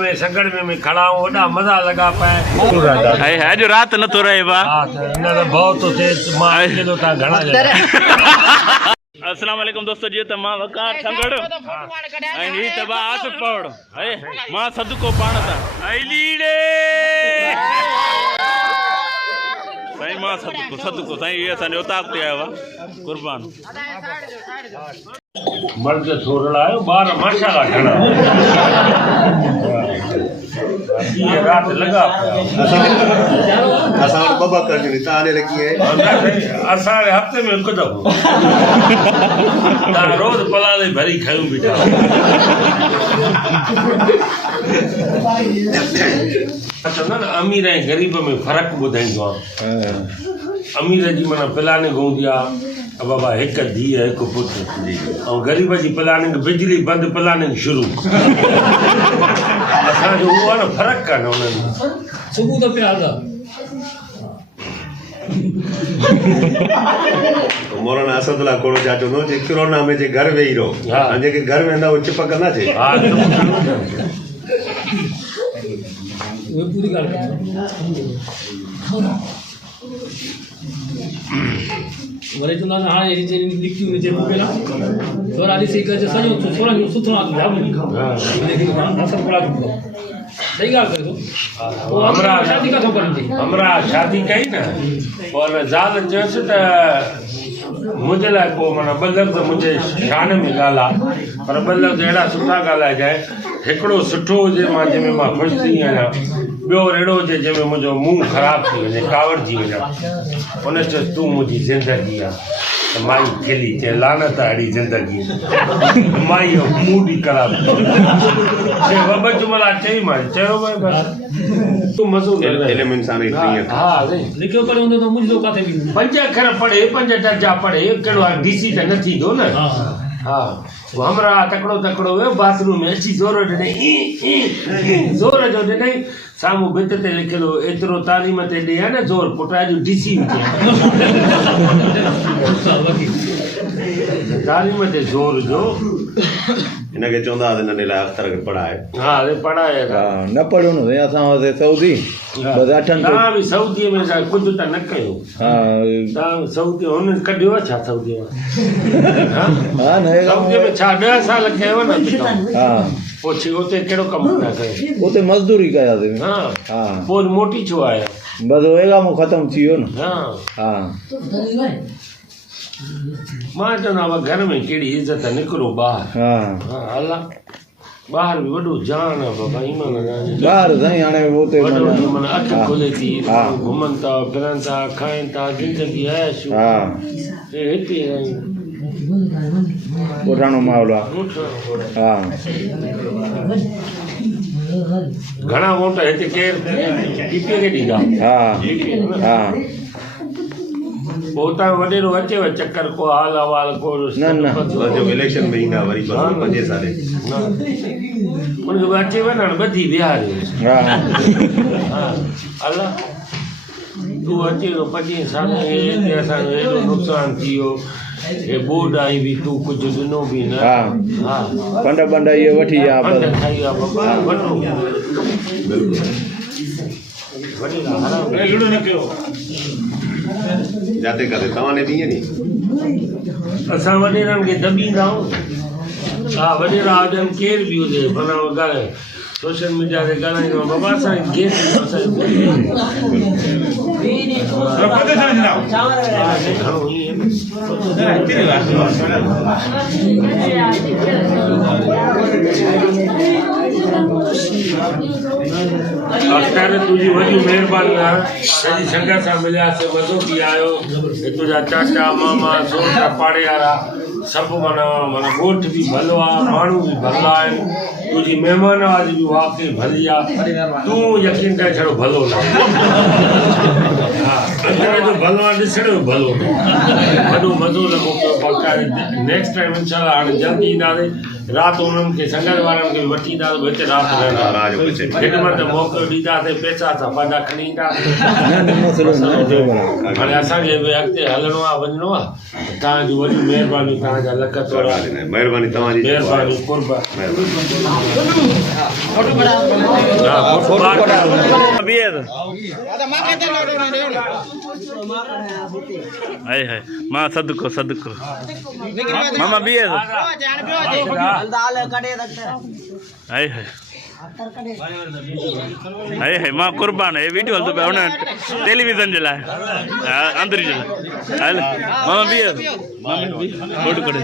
में संगड़ में खड़ा हूँ वॾा मज़ा लॻा पाए है जो रात न तो रहे बा बहुत घणा अस्सलाम वालेकुम दोस्तों जी त मां वका ठंगड़ ऐं ही त बा आसिफ पौड़ है मां सदको पाण ता लीड़े साईं मां सदको साईं ये असां उताक ते आयो कुर्बान मर्द थोड़ा आयो बार माशाल्लाह घणा ये रात लगा असां बाबा करनी ताने लगी है असां हफ्ते में हिकु दफ़ो रोज पलाले भरी खायूं बीठा चवंदा न अमीर ऐं ग़रीब में फ़र्क़ु ॿुधाईंदो आहे अमीर जी माना प्लानिंग हूंदी आहे बाबा हिकु धीउ हिकु पुटु ऐं ग़रीब जी प्लानिंग बिजली बंदि प्लानिंग शुरू असांजो उहो आहे न फ़र्क़ु कान्हे उन्हनि में सुबुह त पिया मौलाना असदुल्ला कोड़ो जा चवंदो जे कोरोना में जे घर वेही रहो ऐं जेके घर वेंदा उहे चिपक न थिए उहे पूरी ॻाल्हि वरी चवंदा हाणे लिखियूं जेको पहिला थोरा ॾिसी करे सॼो थोरा सुठो सही ॻाल्हि करे थो शादी का खबर हमरा शादी कई न और ज़ाल चयोसि त मुंहिंजे लाइ पोइ माना ॿ लफ़्ज़ मुंहिंजे शान में ॻाल्हि आहे पर ॿ लफ़्ज़ अहिड़ा सुठा ॻाल्हाइजाए हिकिड़ो सुठो हुजे मां जंहिंमें मां ख़ुशि थी आहियां ॿियो अहिड़ो हुजे जंहिंमें मुंहिंजो मुंहुं ख़राबु थी वञे कावड़जी वञा उन चयोसि तूं मुंहिंजी ज़िंदगी आहे त माई खिली चए लानत अहिड़ी ज़िंदगी माई जो मूड ई ख़राबु ॿ जुमला चई मां चयो भई बसि तूं मज़ो हा लिखियो करे हूंदो त मुंहिंजो किथे बि 5 अखर पढ़े 5 दर्जा पढ़े कहिड़ो आहे डीसी त न थींदो न हा हमरा तकड़ो वियो बाथरूम में अची ज़ोर ॾिनई ज़ोर जो ॾिनई साम्हूं भित ते लिखियलु एतिरो तालीम ते ॾे आहे न ज़ोर पुट अॼु डीसी तालीम ते ज़ोर जो हिनखे चवंदा हुआ नंढे लाइ अख़र खे पढ़ाए हा पढ़ाए न पढ़ियो न असां सऊदी तव्हां बि सऊदीअ में कुझु त न कयो तव्हां सऊदी हुन कढियो आहे छा सऊदीअ में सऊदीअ में छा 10 साल कयो न पोइ उते कहिड़ो कमु था कयो उते मज़दूरी कयासीं हा पोइ मोटी छो आया बसि वेगामो ख़तमु थी वियो न हा मां चवंदो आहियां घर में कहिड़ी इज़त निकिरो ॿाहिरि अला ॿाहिरि बि वॾो जान आहे बाबा ईमान ॿाहिरि साईं हाणे उते माना अखि खोले थी घुमनि था फिरनि था खाइनि था ज़िंदगी ऐश हिते पुराणो माहौल आहे घणा वोट हिते केरु टीपीअ खे ॾींदा पोइ हुतां वॾेरो अचेव चकर को हाल अहवाल को इलेक्शन में ईंदा वरी 5 साल उनखे अचेव न ॿधी विहारे अला तूं अचे थो 25 साल असांजो एॾो नुक़सानु थी वियो हे बोर्ड आई बि तूं कुझु ॾिनो बि न पंड इहे वठी खाई जाते करे तव्हां बि ईअं नी असां वॾेरनि खे दॿींदा आहियूं हा वॾेरा हुजनि केरु बि हुजे भला ॻाल्हाए सोशल मीडिया ते ॻाल्हाईंदो बाबा असांखे गैस तुझी वॾी महिरबानी आहे सॼी संगत सां मिलियासीं मज़ो बि आयो तुंहिंजा चाचा मामा सोटा पाड़े वारा सभु माना ॻोठ बि भलो आहे माण्हू बि भला आहिनि तुंहिंजी महिमानवाज़ी बि वाकई भली आहे तूं यकीन करे छॾो भलो न जो भलो आहे ॾिसण जो भलो वॾो मज़ो लॻो पियो नेक्स्ट टाइम इंशाल्लाह हाणे जल्दी ईंदासीं राति उन्हनि खे संगत वारनि खे वठी ईंदा त हिते राति रहंदा राज बचे जेॾी महिल त मौक़ो ॾींदासीं पैसा असां पंहिंजा खणी ईंदासीं हाणे असांखे बि अॻिते हलणो आहे वञिणो आहे तव्हांजी वॾी महिरबानी तव्हांजा लख थोरा महिरबानी तव्हांजी महिरबानी कुर्ब हाय हाय मां सदको सदको मामा बी है हाय हाय हाय हाय मां कुर्बान है वीडियो हल तो पे उन्हें टेलीविजन जला अंदर ही जला हाय मामा बी है मामा बी फोटो करे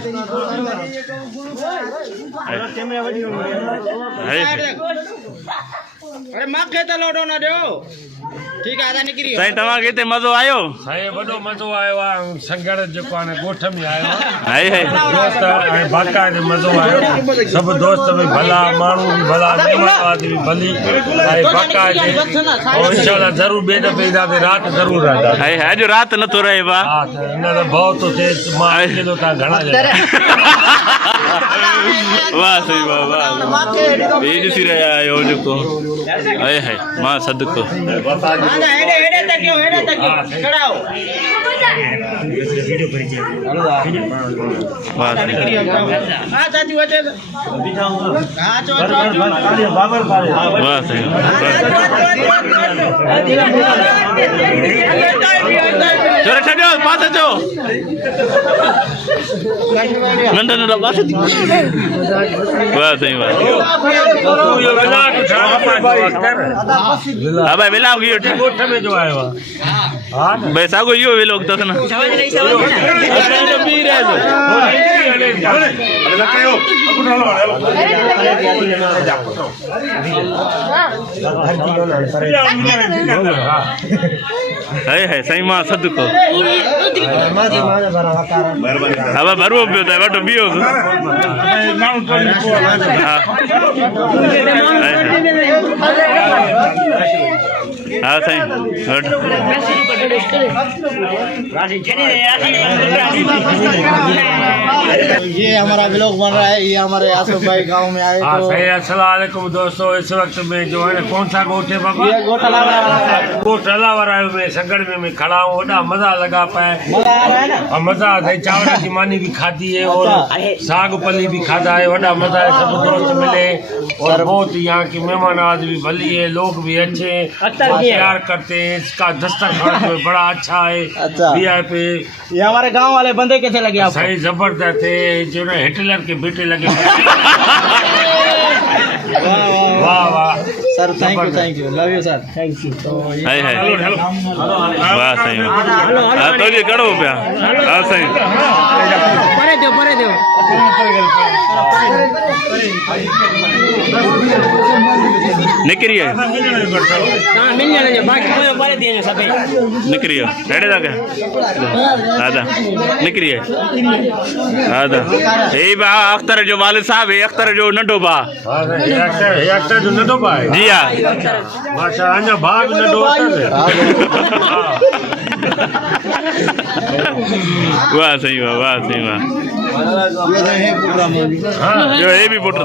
हाय अरे मां केता लोडो ना दियो ठीक है आधा निकरी साईं तव्हां खे हिते मज़ो आयो साईं वॾो मज़ो आयो आहे संगड़ जेको हाणे ॻोठ में आयो आहे हाय हाय दोस्त ऐं बाक़ाइदे मज़ो आयो सभु दोस्त बि भला माण्हू बि भला महिमान बि भली ऐं बाक़ाइदे ऐं इंशाल्लाह ज़रूरु ॿिए दफ़े ईंदासीं राति ज़रूरु रहंदा हाय हाय अॼु राति नथो रहे बा हा त हिन त भउ थो थिए मां अकेलो तव्हां घणा ॼणा वाह सही वाह वाह ये ॾिसी रहिया आहियो जेको हाय हाय मां सदको आधा हेडे तक खड़ाओ वाह हां चाची वटे हां चो वाह सही चोरे छॾियो पास अचो नंढा नंढा पास वाह सही वाह हा भाई मिलाव गयो ॻोठ में जो आयो आहे हा भाई सागो इहो वेलो तो ना हाय हाय साईं मां सदको अब भरवो पियो त वटो बियो हा साईं ये हमारा व्लॉग बन रहा है ये हमारे आसफ भाई गांव में आए हाँ तो सही अस्सलाम वालेकुम दोस्तों इस वक्त में जो है ना कौन सा गोठ है बाबा ये गोठला गोठला वाला में संगड़ में मैं खड़ा हूँ बड़ा मजा लगा पाए मजा आ रहा है ना और मजा दही चावल की मानी भी खाती है और साग फली भी खाता है बड़ा मजा है सब दोस्त मिले और बहुत यहाँ की मेहमान नवाजी भी भली है लोग भी अच्छे हैं प्यार करते हैं इसका दस्तरखान जो है बड़ा अच्छा है अच्छा। VIP ये हमारे गांव वाले बंदे कैसे लगे आपको सही जबरदस्त है जो ना हिटलर के बेटे लगे वाह वाह sir thank you love you sir thank you तो हाय हाय वाह सही हां तो ये करो पिया हां सही परे दो निकरी है मिल जाने बाकी कोई परे दिए सब निकरी है रेडे दादा दादा निकरी है दादा ए बा अख्तर जो वालिद साहब है अख्तर जो नंढो बा एक्टर जो नंढो भाई जी हां माशा अञा भाग नंढो वाह सही वाह सही वाह जो ये भी पुट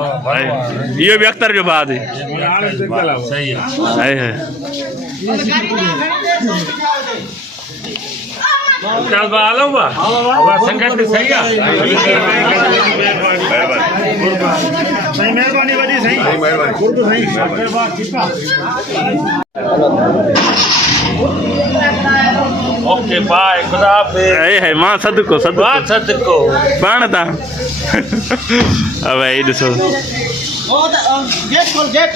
ये भी अख्तर जो बात है सही है हाय हाय चल बा हलो बा संगत सही है सही मेहरबानी वजी सही ओके बाय खुदा हाफिज़ हाय हाय मां सदको सदको पाण ता अब भाई ॾिसो गेट खोल गेट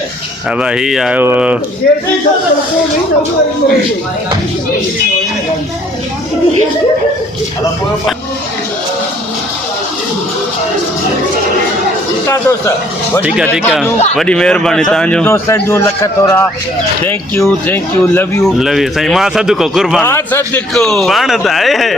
अब ही आयो ठीक है वॾी महिरबानी तव्हांजो दोस्तनि जो लख थोरा thank you love you Sai मां सदको कुर्बान सदको पाण त आहे